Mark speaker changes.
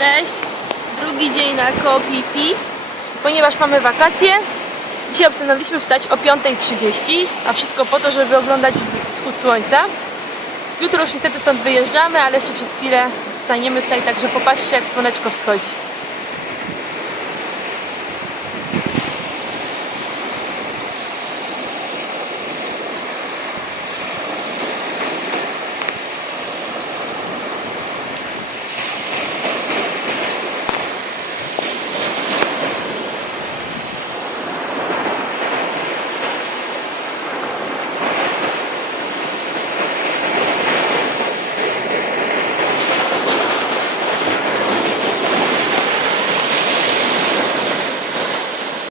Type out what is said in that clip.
Speaker 1: Cześć! Drugi dzień na Kopipi. Ponieważ mamy wakacje, dzisiaj postanowiliśmy wstać o 5.30, a wszystko po to, żeby oglądać wschód słońca. Jutro już niestety stąd wyjeżdżamy, ale jeszcze przez chwilę staniemy tutaj, także popatrzcie jak słoneczko wschodzi.